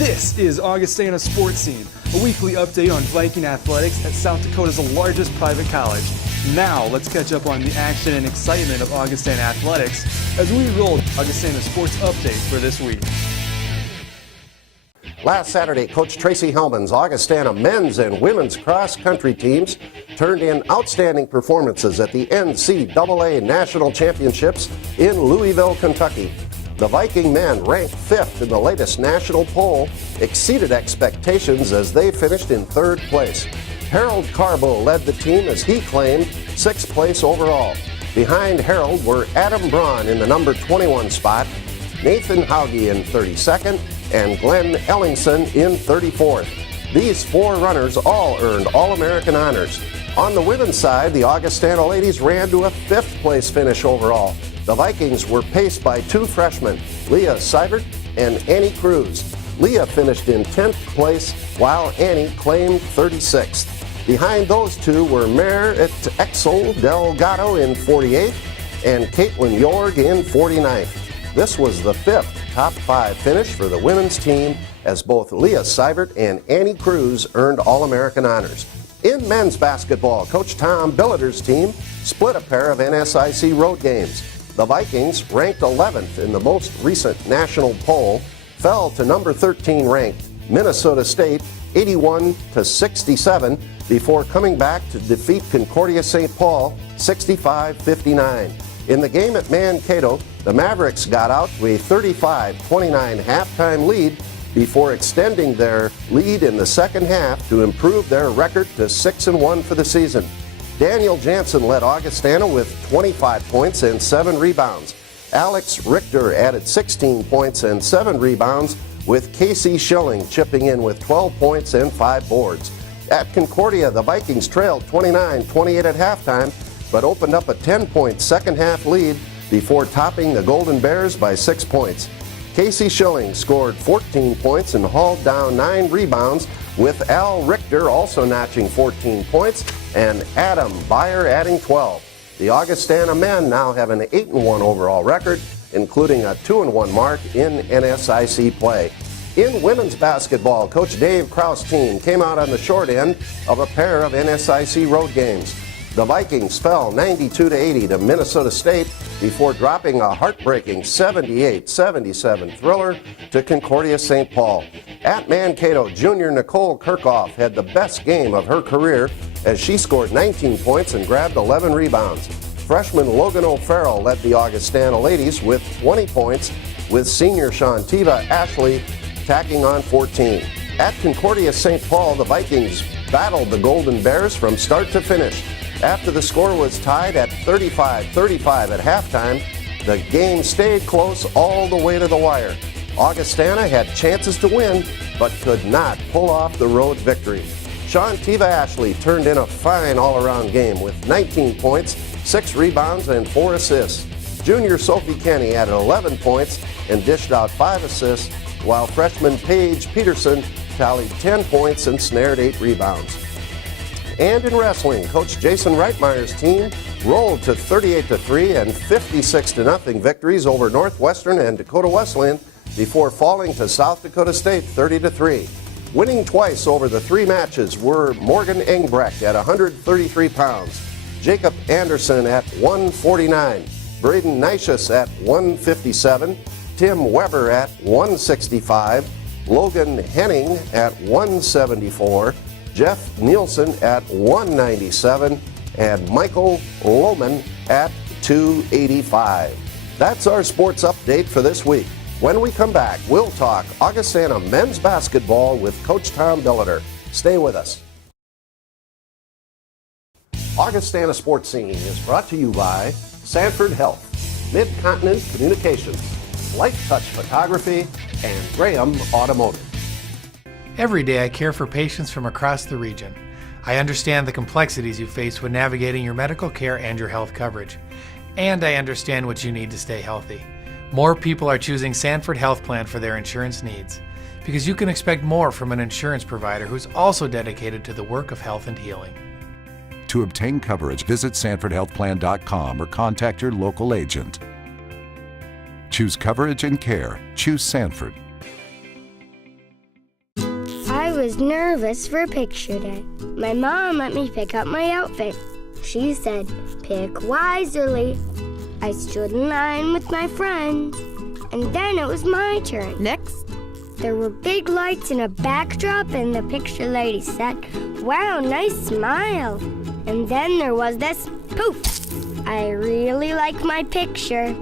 This is Augustana Sportscene, a weekly update on Viking athletics at South Dakota's largest private college. Now, let's catch up on the action and excitement of Augustana athletics as we roll Augustana Sports Update for this week. Last Saturday, Coach Tracy Hellman's Augustana men's and women's cross-country teams turned in outstanding performances at the NCAA National Championships in Louisville, Kentucky. The Viking men, ranked 5th in the latest national poll, exceeded expectations as they finished in 3rd place. Harold Carbo led the team as he claimed 6th place overall. Behind Harold were Adam Braun in the number 21 spot, Nathan Augie in 32nd, and Glenn Ellingson in 34th. These 4 runners all earned All-American honors. On the women's side, the Augustana ladies ran to a 5th place finish overall. The Vikings were paced by 2 freshmen, Leah Seibert and Annie Cruz. Leah finished in 10th place, while Annie claimed 36th. Behind those 2 were Merit Exel Delgado in 48th and Caitlin Jorg in 49th. This was the 5th top 5 finish for the women's team, as both Leah Seibert and Annie Cruz earned All-American honors. In men's basketball, Coach Tom Billiter's team split a pair of NSIC road games. The Vikings, ranked 11th in the most recent national poll, fell to number 13 ranked Minnesota State 81-67 before coming back to defeat Concordia St. Paul 65-59. In the game at Mankato, the Mavericks got out to a 35-29 halftime lead before extending their lead in the second half to improve their record to 6-1 for the season. Daniel Jansen led Augustana with 25 points and 7 rebounds. Alex Richter added 16 points and 7 rebounds, with Casey Schilling chipping in with 12 points and 5 boards. At Concordia, the Vikings trailed 29-28 at halftime, but opened up a 10-point second-half lead before topping the Golden Bears by 6 points. Casey Schilling scored 14 points and hauled down 9 rebounds, with Al Richter also notching 14 points and Adam Byer adding 12. The Augustana men now have an 8-1 overall record, including a 2-1 mark in NSIC play. In women's basketball, Coach Dave Krause' team came out on the short end of a pair of NSIC road games. The Vikings fell 92-80 to Minnesota State before dropping a heartbreaking 78-77 thriller to Concordia St. Paul. At Mankato, junior Nicole Kirchhoff had the best game of her career as she scored 19 points and grabbed 11 rebounds. Freshman Logan O'Farrell led the Augustana ladies with 20 points, with senior Shantiva Ashley tacking on 14. At Concordia St. Paul, the Vikings battled the Golden Bears from start to finish. After the score was tied at 35-35 at halftime, the game stayed close all the way to the wire. Augustana had chances to win, but could not pull off the road victory. Shantiva Ashley turned in a fine all-around game with 19 points, 6 rebounds, and 4 assists. Junior Sophie Kenny added 11 points and dished out 5 assists, while freshman Paige Peterson tallied 10 points and snared 8 rebounds. And in wrestling, Coach Jason Reitmeyer's team rolled to 38-3 and 56-0 victories over Northwestern and Dakota Wesleyan before falling to South Dakota State 30-3. Winning twice over the 3 matches were Morgan Engbrecht at 133 pounds, Jacob Anderson at 149, Braden Nicias at 157, Tim Weber at 165, Logan Henning at 174, Jeff Nielsen at 197, and Michael Lohman at 285. That's our sports update for this week. When we come back, we'll talk Augustana men's basketball with Coach Tom Billiter. Stay with us. Augustana Sports Scene is brought to you by Sanford Health, Mid-Continent Communications, Light Touch Photography, and Graham Automotive. Every day I care for patients from across the region. I understand the complexities you face when navigating your medical care and your health coverage. And I understand what you need to stay healthy. More people are choosing Sanford Health Plan for their insurance needs, because you can expect more from an insurance provider who's also dedicated to the work of health and healing. To obtain coverage, visit SanfordHealthPlan.com or contact your local agent. Choose coverage and care. Choose Sanford. I was nervous for picture day. My mom let me pick out my outfit. She said, pick wisely. I stood in line with my friends, and then it was my turn. Next. There were big lights and a backdrop, and the picture lady said, wow, nice smile. And then there was this poof. I really like my picture.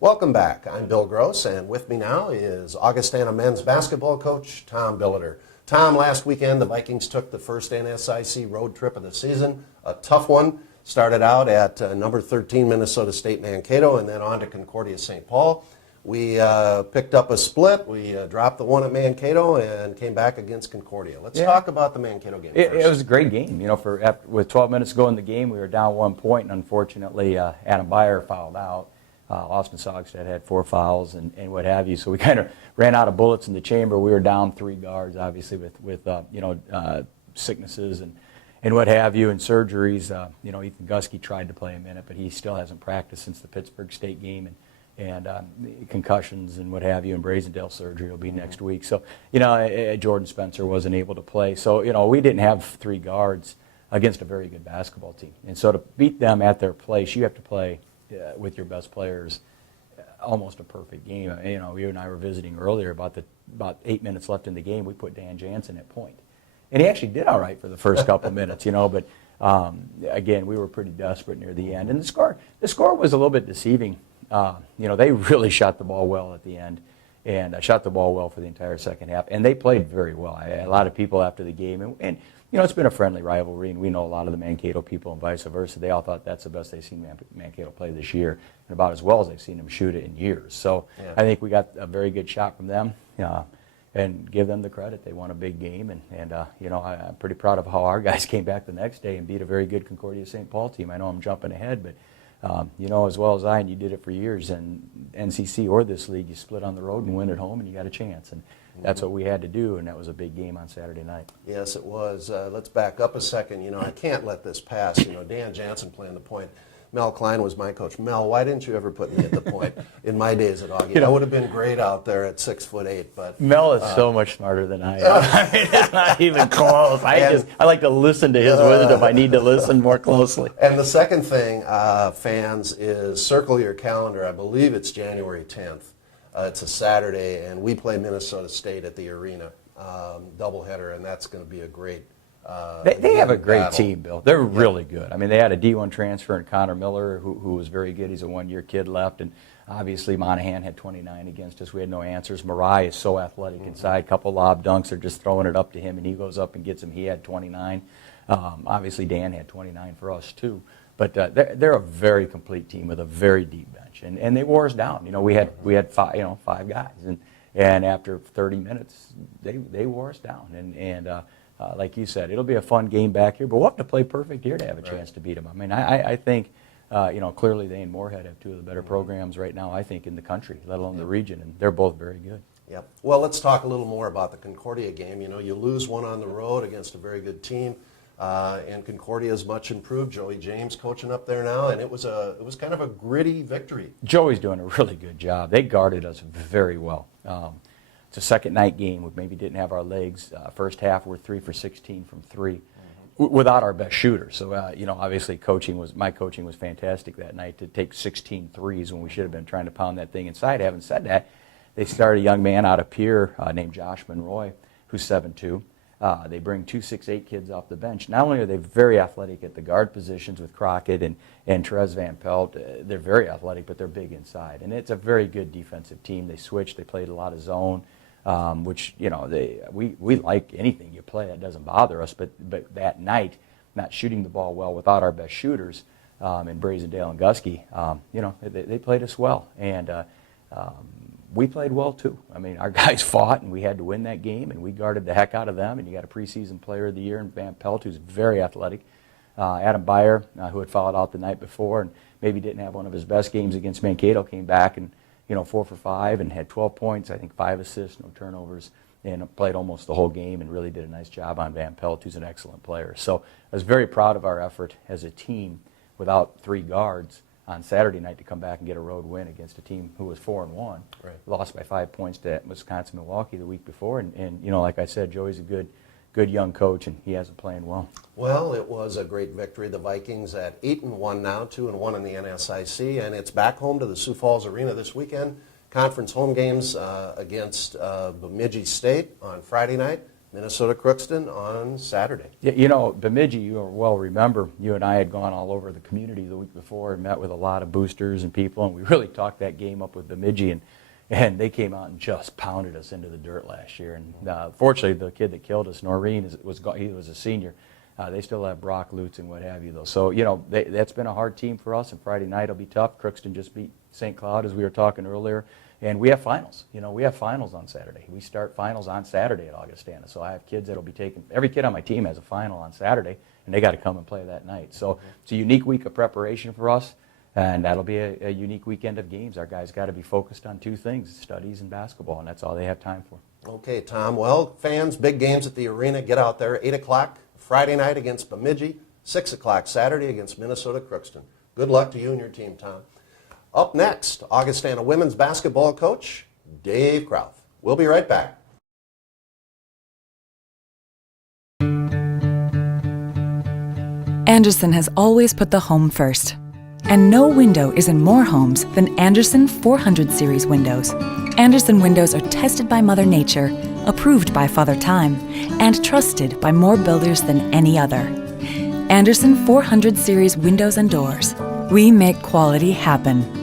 Welcome back. I'm Bill Gross, and with me now is Augustana men's basketball coach Tom Billiter. Tom, last weekend the Vikings took the first NSIC road trip of the season, a tough one. Started out at number 13 Minnesota State Mankato and then on to Concordia St. Paul. We picked up a split. We dropped the one at Mankato and came back against Concordia. Let's talk about the Mankato game first. It was a great game. You know, with 12 minutes to go in the game, we were down 1 point, and unfortunately Adam Beyer fouled out. Austin Sogstad had 4 fouls and what have you, so we kind of ran out of bullets in the chamber. We were down 3 guards, obviously, with sicknesses and what have you, and surgeries. Ethan Gusky tried to play a minute, but he still hasn't practiced since the Pittsburgh State game, and concussions and what have you, and Brazendale surgery will be next week. So, Jordan Spencer wasn't able to play. So, we didn't have 3 guards against a very good basketball team. And so to beat them at their place, you have to play with your best players almost a perfect game. You and I were visiting earlier about 8 minutes left in the game. We put Dan Jansen at point. And he actually did all right for the first couple of minutes, but again, we were pretty desperate near the end. And the score was a little bit deceiving. They really shot the ball well at the end and shot the ball well for the entire second half. And they played very well. A lot of people after the game, and it's been a friendly rivalry, and we know a lot of the Mankato people and vice versa. They all thought that's the best they've seen Mankato play this year, and about as well as they've seen them shoot it in years. So I think we got a very good shot from them, and give them the credit. They won a big game, and I'm pretty proud of how our guys came back the next day and beat a very good Concordia St. Paul team. I know I'm jumping ahead, but as well as I, and you did it for years, and NCC or this league, you split on the road and win at home, and you got a chance. And that's what we had to do, and that was a big game on Saturday night. Yes, it was. Let's back up a second. I can't let this pass. Dan Jansen playing the point. Mel Klein was my coach. Mel, why didn't you ever put me at the point in my days at Augie? I would have been great out there at 6'8". But Mel is so much smarter than I am. It's not even close. I like to listen to his wisdom. I need to listen more closely. And the second thing, fans, is circle your calendar. I believe it's January 10th. It's a Saturday, and we play Minnesota State at the arena, doubleheader, and that's going to be a great They have a great battle. team, Bill. They're really good. I mean, they had a D1 transfer in Connor Miller, who was very good. He's a one-year kid left, and obviously Monahan had 29 against us. We had no answers. Marai is so athletic inside. Couple lob dunks. They're just throwing it up to him, and he goes up and gets him. He had 29. Obviously, Dan had 29 for us, too. But they're a very complete team with a very deep bench, and they wore us down. We had 5 guys, and after 30 minutes, they wore us down. And like you said, it'll be a fun game back here, but we'll have to play perfect here to have a chance to beat them. I mean, I think clearly they and Moorhead have 2 of the better programs right now, I think, in the country, let alone the region, and they're both very good. Yep. Well, let's talk a little more about the Concordia game. You lose one on the road against a very good team. And Concordia is much improved. Joey James coaching up there now, and it was kind of a gritty victory. Joey's doing a really good job. They guarded us very well. It's a second night game. We maybe didn't have our legs. First half, we're 3 for 16 from 3, without our best shooter. So obviously my coaching was fantastic that night to take 16 threes when we should have been trying to pound that thing inside. Having said that, they started a young man out of Pierre named Josh Monroy, who's 7'2". They bring 2 6'8" kids off the bench. Not only are they very athletic at the guard positions with Crockett and Therese Van Pelt, they're very athletic, but they're big inside. And it's a very good defensive team. They switched. They played a lot of zone, which, we like anything you play. It doesn't bother us. But that night, not shooting the ball well without our best shooters, in Brazendale and Gusky, they played us well. And we played well too. I mean, our guys fought, and we had to win that game, and we guarded the heck out of them. And you got a preseason player of the year in Van Pelt, who's very athletic. Adam Beyer, who had fouled out the night before and maybe didn't have one of his best games against Mankato, came back and 4 for 5 and had 12 points, I think 5 assists, no turnovers, and played almost the whole game and really did a nice job on Van Pelt, who's an excellent player. So I was very proud of our effort as a team without 3 guards on Saturday night to come back and get a road win against a team who was 4-1. Right. Lost by 5 points to Wisconsin-Milwaukee the week before. And like I said, Joey's a good young coach, and he has it playing well. Well, it was a great victory. The Vikings at 8-1 now, 2-1 in the NSIC, and it's back home to the Sioux Falls Arena this weekend. Conference home games against Bemidji State on Friday night, Minnesota Crookston on Saturday. Yeah, Bemidji, you well remember, you and I had gone all over the community the week before and met with a lot of boosters and people, and we really talked that game up with Bemidji, and they came out and just pounded us into the dirt last year. And fortunately, the kid that killed us, Noreen, he was a senior. They still have Brock Lutz and what have you, though. So, that's been a hard team for us, and Friday night will be tough. Crookston just beat St. Cloud, as we were talking earlier. And we have finals. We have finals on Saturday. We start finals on Saturday at Augustana. So I have kids that will be taking, every kid on my team has a final on Saturday, and they got to come and play that night. So it's a unique week of preparation for us, and that'll be a unique weekend of games. Our guys got to be focused on 2 things, studies and basketball, and that's all they have time for. Okay, Tom. Well, fans, big games at the arena. Get out there. 8 o'clock Friday night against Bemidji, 6 o'clock Saturday against Minnesota Crookston. Good luck to you and your team, Tom. Up next, Augustana women's basketball coach, Dave Krauth. We'll be right back. Andersen has always put the home first. And no window is in more homes than Andersen 400 Series windows. Andersen windows are tested by Mother Nature, approved by Father Time, and trusted by more builders than any other. Andersen 400 Series windows and doors. We make quality happen.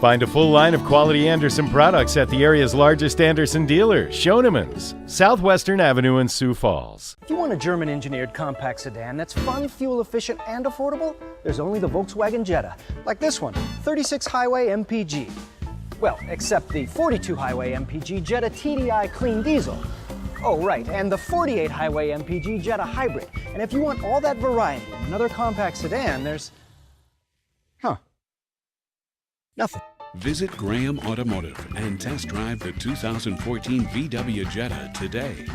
Find a full line of quality Andersen products at the area's largest Andersen dealer, Schoenemann's, Southwestern Avenue in Sioux Falls. If you want a German-engineered compact sedan that's fun, fuel-efficient, and affordable, there's only the Volkswagen Jetta, like this one, 36 Highway MPG. Well, except the 42 Highway MPG Jetta TDI Clean Diesel. Oh, right, and the 48 Highway MPG Jetta Hybrid. And if you want all that variety in another compact sedan, there's... nothing. Visit Graham Automotive and test drive the 2014 VW Jetta today.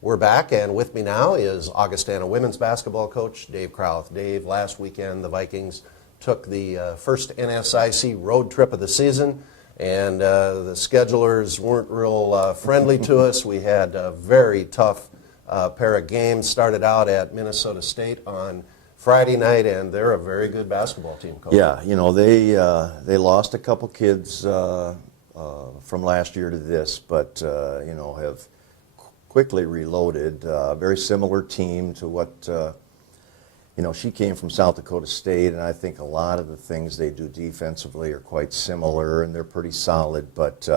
We're back, and with me now is Augustana women's basketball coach Dave Krauth. Dave, last weekend the Vikings took the first NSIC road trip of the season, and the schedulers weren't real friendly to us. We had a very tough pair of games. Started out at Minnesota State on Friday night, and they're a very good basketball team, Coach. Yeah, they lost a couple kids from last year to this, but have quickly reloaded. Very similar team to what she came from South Dakota State, and I think a lot of the things they do defensively are quite similar, and they're pretty solid. But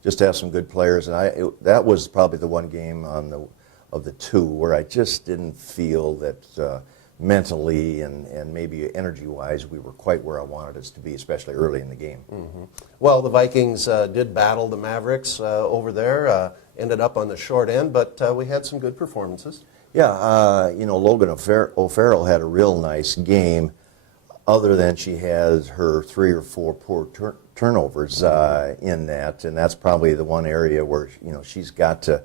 just have some good players, and that was probably the one game of the 2 where I just didn't feel that. Mentally and maybe energy-wise, we were quite where I wanted us to be, especially early in the game. Mm-hmm. Well, the Vikings did battle the Mavericks over there, ended up on the short end, but we had some good performances. Yeah, Logan O'Farrell had a real nice game, other than she has her 3 or 4 poor turnovers in that, and that's probably the one area where she's got to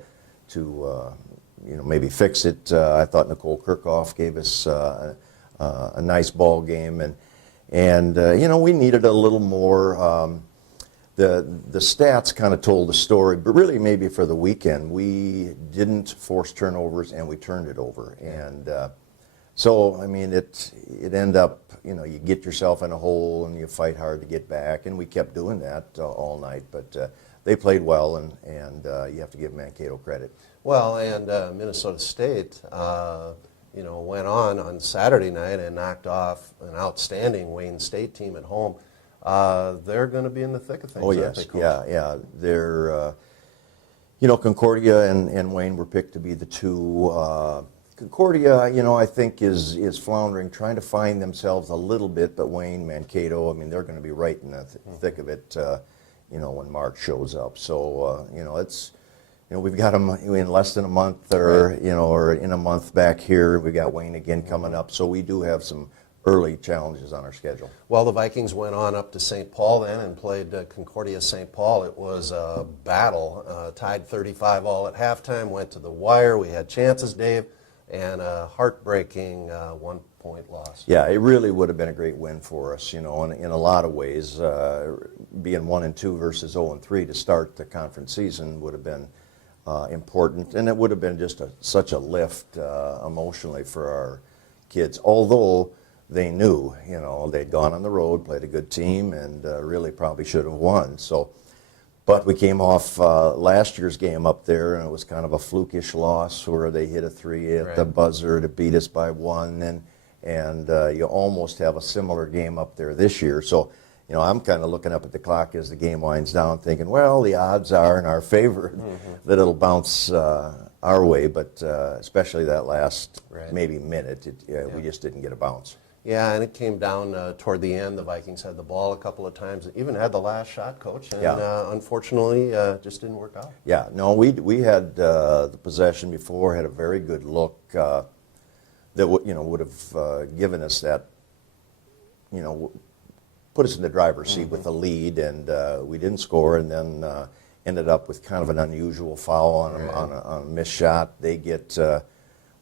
maybe fix it. I thought Nicole Kirchhoff gave us a nice ball game, and we needed a little more. The stats kind of told the story, but really maybe for the weekend we didn't force turnovers and we turned it over, and so I mean it ended up you get yourself in a hole and you fight hard to get back, and we kept doing that all night, but they played well, and you have to give Mankato credit. Well, and Minnesota State, went on Saturday night and knocked off an outstanding Wayne State team at home. They're going to be in the thick of things. Oh yes, yeah. They're, Concordia and Wayne were picked to be the 2 Concordia, I think is floundering, trying to find themselves a little bit, but Wayne, Mankato, they're going to be right in the thick of it, when March shows up. So, it's, we've got them in less than a month or in a month back here. We've got Wayne again coming up. So we do have some early challenges on our schedule. Well, the Vikings went on up to St. Paul then and played Concordia St. Paul. It was a battle, tied 35 all at halftime, went to the wire. We had chances, Dave, and a heartbreaking 1-point loss. Yeah, it really would have been a great win for us, in a lot of ways. Being 1-2 versus 0-3 to start the conference season would have been important, and it would have been just such a lift emotionally for our kids. Although they knew, they'd gone on the road, played a good team, and really probably should have won. So, but we came off last year's game up there, and it was kind of a flukish loss where they hit a 3 at the buzzer to beat us by 1, and you almost have a similar game up there this year. So, I'm kind of looking up at the clock as the game winds down, thinking, well, the odds are in our favor that it'll bounce our way, but especially that last maybe minute, we just didn't get a bounce. Yeah, and it came down toward the end. The Vikings had the ball a couple of times, even had the last shot, Coach, and unfortunately just didn't work out. Yeah, no, we had the possession before, had a very good look that would have given us that, put us in the driver's seat with the lead, and we didn't score, and then ended up with kind of an unusual foul on a missed shot. They get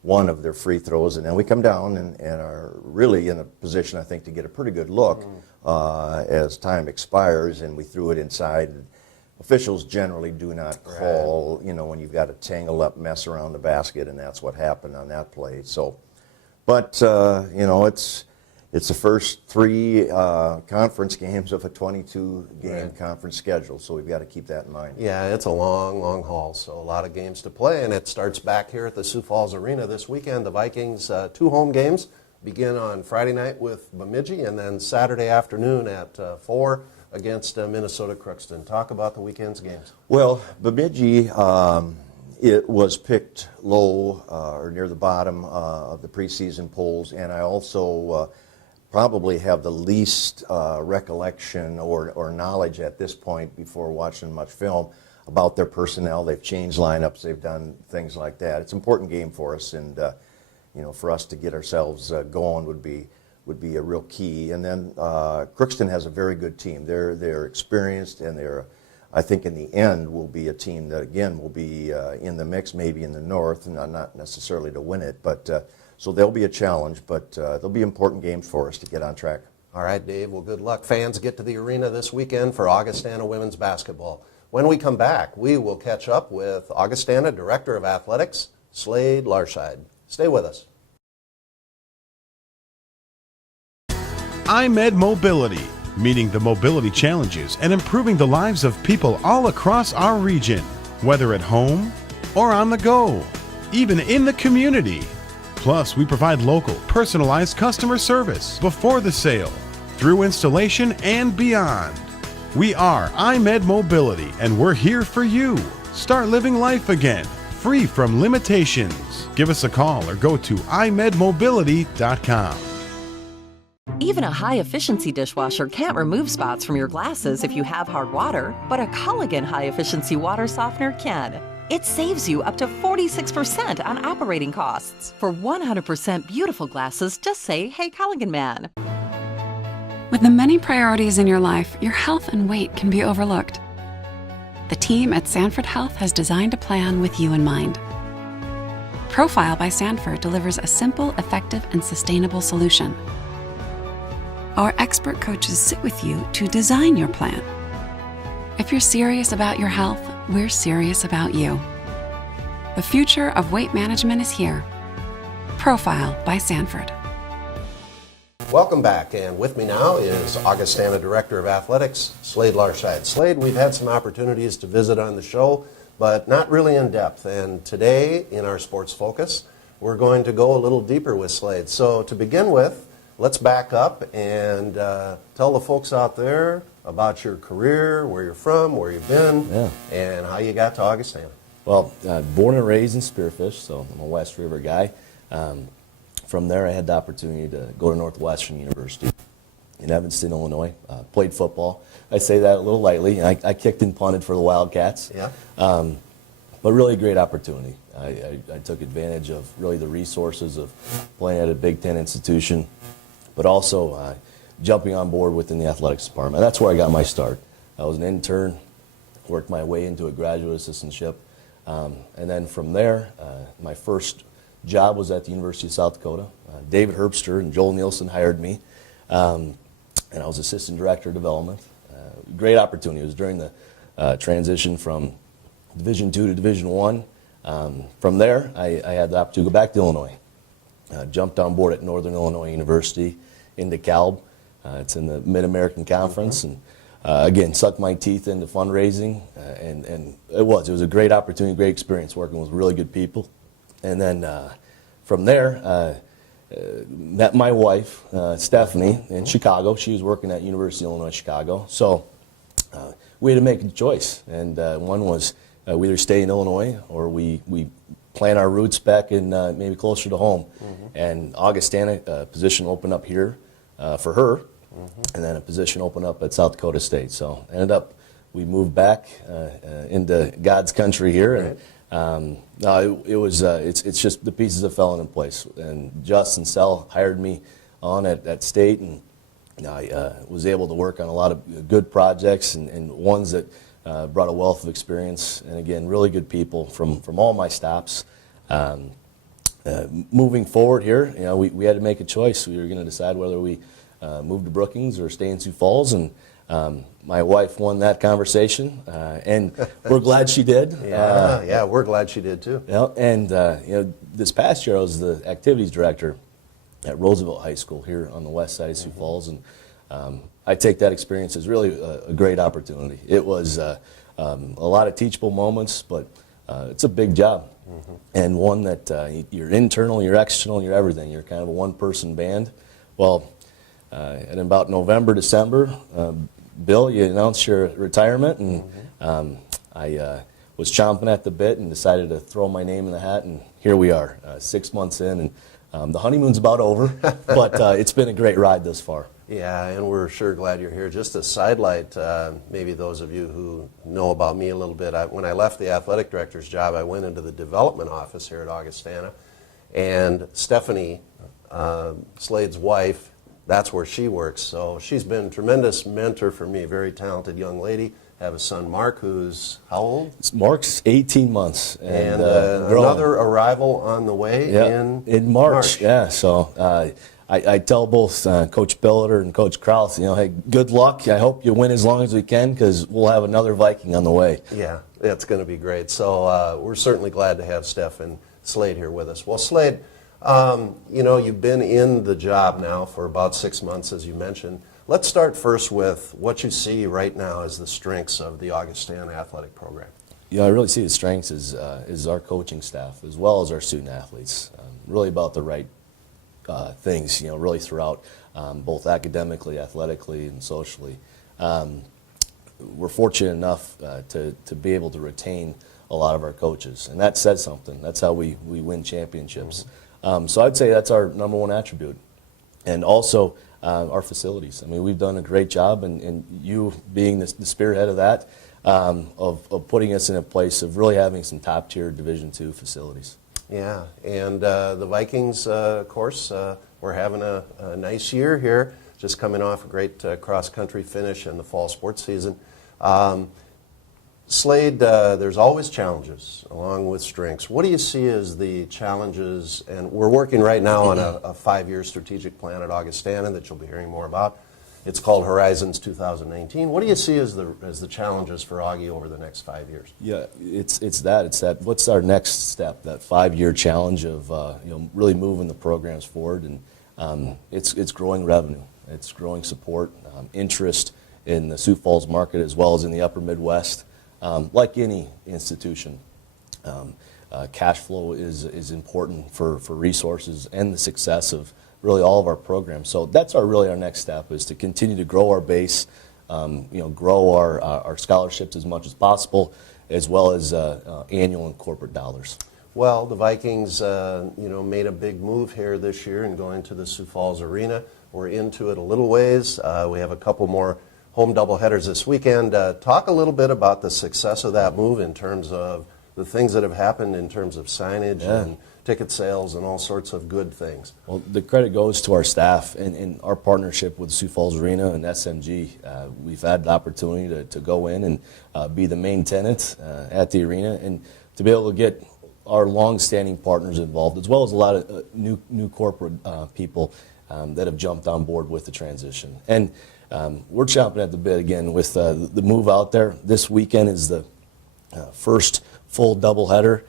one of their free throws, and then we come down and are really in a position, I think, to get a pretty good look as time expires, and we threw it inside. Officials generally do not call, when you've got a tangled up mess around the basket, and that's what happened on that play. So, but, it's the first 3 conference games of a 22-game conference schedule, so we've got to keep that in mind. Yeah, it's a long, long haul, so a lot of games to play, and it starts back here at the Sioux Falls Arena this weekend. The Vikings' 2 home games begin on Friday night with Bemidji, and then Saturday afternoon at 4 against Minnesota Crookston. Talk about the weekend's games. Well, Bemidji, it was picked low or near the bottom of the preseason polls, and I also probably have the least recollection or knowledge at this point before watching much film about their personnel. They've changed lineups, they've done things like that. It's an important game for us, and for us to get ourselves going would be a real key. And then Crookston has a very good team. They're experienced, and I think in the end will be a team that again will be in the mix, maybe in the north, and not necessarily to win it, but. So they'll be a challenge, but they'll be important games for us to get on track. All right, Dave. Well, good luck. Fans, get to the arena this weekend for Augustana women's basketball. When we come back, we will catch up with Augustana Director of Athletics, Slade Larscheid. Stay with us. iMed Mobility, meeting the mobility challenges and improving the lives of people all across our region, whether at home or on the go, even in the community. Plus, we provide local, personalized customer service before the sale, through installation, and beyond. We are iMed Mobility, and we're here for you. Start living life again, free from limitations. Give us a call or go to imedmobility.com. Even a high-efficiency dishwasher can't remove spots from your glasses if you have hard water, but a Culligan high-efficiency water softener can. It saves you up to 46% on operating costs. For 100% beautiful glasses, just say, "Hey, Culligan Man." With the many priorities in your life, your health and weight can be overlooked. The team at Sanford Health has designed a plan with you in mind. Profile by Sanford delivers a simple, effective, and sustainable solution. Our expert coaches sit with you to design your plan. If you're serious about your health, we're serious about you. The future of weight management is here. Profile by Sanford. Welcome back, and with me now is Augustana Director of Athletics, Slade Larscheid. Slade, we've had some opportunities to visit on the show, but not really in depth, and today in our Sports Focus, we're going to go a little deeper with Slade. So to begin with, let's back up and tell the folks out there about your career, where you're from, where you've been, and how you got to Augustana. Well, born and raised in Spearfish, so I'm a West River guy. From there, I had the opportunity to go to Northwestern University in Evanston, Illinois. Played football. I say that a little lightly. I kicked and punted for the Wildcats. Yeah. But really great opportunity. I took advantage of really the resources of playing at a Big Ten institution, but also jumping on board within the athletics department. That's where I got my start. I was an intern, worked my way into a graduate assistantship, and then from there, my first job was at the University of South Dakota. David Herbster and Joel Nielsen hired me, and I was assistant director of development. Great opportunity. It was during the transition from Division II to Division I. From there, I had the opportunity to go back to Illinois. Jumped on board at Northern Illinois University in DeKalb. It's in the Mid-American Conference, and again, sucked my teeth into fundraising, and it was a great opportunity, great experience working with really good people. And then from there, met my wife, Stephanie, in Chicago. She was working at University of Illinois Chicago. So we had to make a choice, and one was we either stay in Illinois or we plant our roots back in maybe closer to home. And Augustana, a position opened up here for her, and then a position opened up at South Dakota State. So ended up, we moved back into God's country here, and it's just the pieces have fallen in place. And Justin Sell hired me on at State, and I was able to work on a lot of good projects and ones that brought a wealth of experience, and again, really good people from all my stops. Moving forward here, we had to make a choice. We were going to decide whether we move to Brookings or stay in Sioux Falls, and my wife won that conversation, and we're glad she did. Yeah, we're glad she did too. Yeah, and this past year I was the activities director at Roosevelt High School here on the west side of Sioux Falls, and I take that experience as really a great opportunity. It was a lot of teachable moments, but it's a big job, and one that you're internal, you're external, you're everything. You're kind of a one-person band. Well, in about November, December, Bill, you announced your retirement, and I was chomping at the bit and decided to throw my name in the hat, and here we are, 6 months in, and the honeymoon's about over, but it's been a great ride thus far. Yeah, and we're sure glad you're here. Just a sidelight, maybe those of you who know about me a little bit, when I left the athletic director's job, I went into the development office here at Augustana, and Stephanie, Slade's wife, that's where she works. So she's been a tremendous mentor for me, very talented young lady. I have a son, Mark, who's how old? Mark's 18 months. And another arrival on the way in March. Yeah, so I tell both Coach Billiter and Coach Krause, hey, good luck. I hope you win as long as we can, because we'll have another Viking on the way. Yeah, it's going to be great. So we're certainly glad to have Steph and Slade here with us. Well, Slade, you've been in the job now for about 6 months, as you mentioned. Let's start first with what you see right now as the strengths of the Augustana athletic program. Yeah, I really see the strengths is our coaching staff as well as our student athletes. Really about the right things, really throughout, both academically, athletically, and socially. We're fortunate enough to be able to retain a lot of our coaches, and that says something. That's how we win championships. So I'd say that's our number one attribute. And also our facilities. I mean, we've done a great job, and you being the spearhead of that, of putting us in a place of really having some top-tier Division II facilities. Yeah, and the Vikings, of course, we're having a nice year here, just coming off a great cross-country finish in the fall sports season. Slade, there's always challenges along with strengths. What do you see as the challenges? And we're working right now on a 5-year strategic plan at Augustana that you'll be hearing more about. It's called Horizons 2019. What do you see as the challenges for Augie over the next 5 years? Yeah, it's that. What's our next step? That 5-year challenge of really moving the programs forward, and it's growing revenue, it's growing support, interest in the Sioux Falls market as well as in the Upper Midwest. Like any institution, cash flow is important for resources and the success of really all of our programs. So that's really our next step, is to continue to grow our base, grow our scholarships as much as possible, as well as annual and corporate dollars. Well, the Vikings, made a big move here this year in going to the Sioux Falls Arena. We're into it a little ways. We have a couple more home doubleheaders this weekend. Talk a little bit about the success of that move in terms of the things that have happened in terms of signage and ticket sales and all sorts of good things. Well, the credit goes to our staff and our partnership with Sioux Falls Arena and SMG. We've had the opportunity to go in and be the main tenant at the arena and to be able to get our long-standing partners involved, as well as a lot of new corporate people that have jumped on board with the transition. And we're chomping at the bit again with the move out there. This weekend is the first full doubleheader.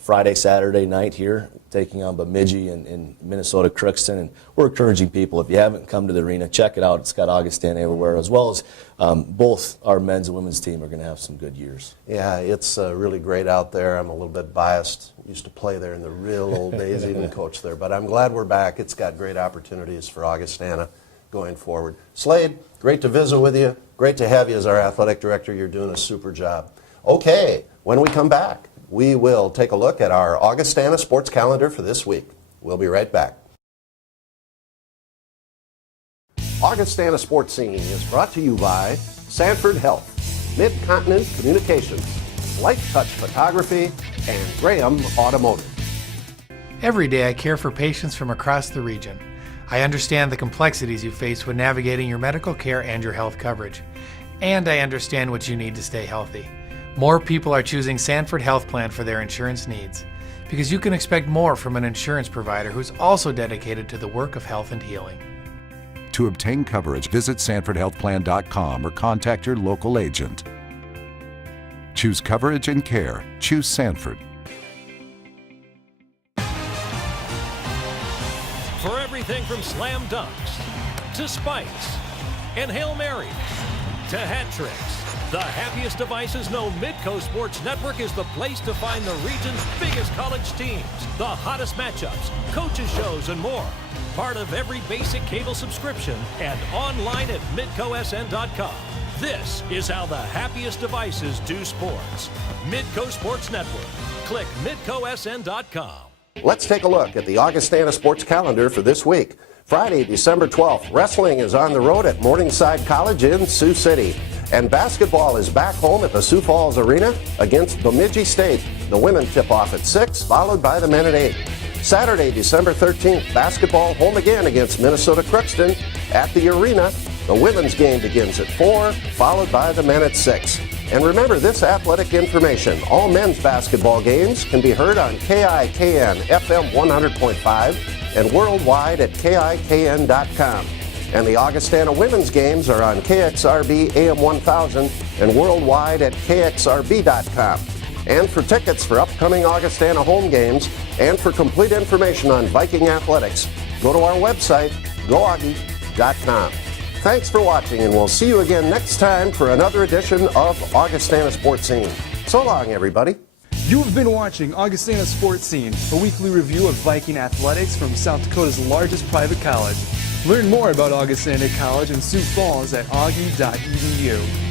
Friday, Saturday night here, taking on Bemidji and Minnesota Crookston. And we're encouraging people, if you haven't come to the arena, check it out. It's got Augustana everywhere, as well as both our men's and women's team are going to have some good years. Yeah, it's really great out there. I'm a little bit biased. Used to play there in the real old days, even coach there. But I'm glad we're back. It's got great opportunities for Augustana going forward. Slade, great to visit with you. Great to have you as our athletic director. You're doing a super job. Okay, when we come back, we will take a look at our Augustana sports calendar for this week. We'll be right back. Augustana Sports Scene is brought to you by Sanford Health, Mid-Continent Communications, Light Touch Photography, and Graham Automotive. Every day I care for patients from across the region. I understand the complexities you face when navigating your medical care and your health coverage. And I understand what you need to stay healthy. More people are choosing Sanford Health Plan for their insurance needs because you can expect more from an insurance provider who's also dedicated to the work of health and healing. To obtain coverage, visit SanfordHealthPlan.com or contact your local agent. Choose coverage and care. Choose Sanford. For everything from slam dunks to spikes and Hail Marys to hat tricks, the happiest devices know Midco Sports Network is the place to find the region's biggest college teams, the hottest matchups, coaches shows, and more. Part of every basic cable subscription and online at midcosn.com. This is how the happiest devices do sports. Midco Sports Network. Click midcosn.com. Let's take a look at the Augustana sports calendar for this week. Friday, December 12th, wrestling is on the road at Morningside College in Sioux City. And basketball is back home at the Sioux Falls Arena against Bemidji State. The women tip off at 6, followed by the men at 8. Saturday, December 13th, basketball home again against Minnesota Crookston at the arena. The women's game begins at 4, followed by the men at 6. And remember this athletic information. All men's basketball games can be heard on KIKN FM 100.5 and worldwide at KIKN.com. And the Augustana women's games are on KXRB AM 1000 and worldwide at KXRB.com. And for tickets for upcoming Augustana home games and for complete information on Viking athletics, go to our website, goaugie.com. Thanks for watching, and we'll see you again next time for another edition of Augustana Sports Scene. So long, everybody. You have been watching Augustana Sports Scene, a weekly review of Viking athletics from South Dakota's largest private college. Learn more about Augustana College in Sioux Falls at augie.edu.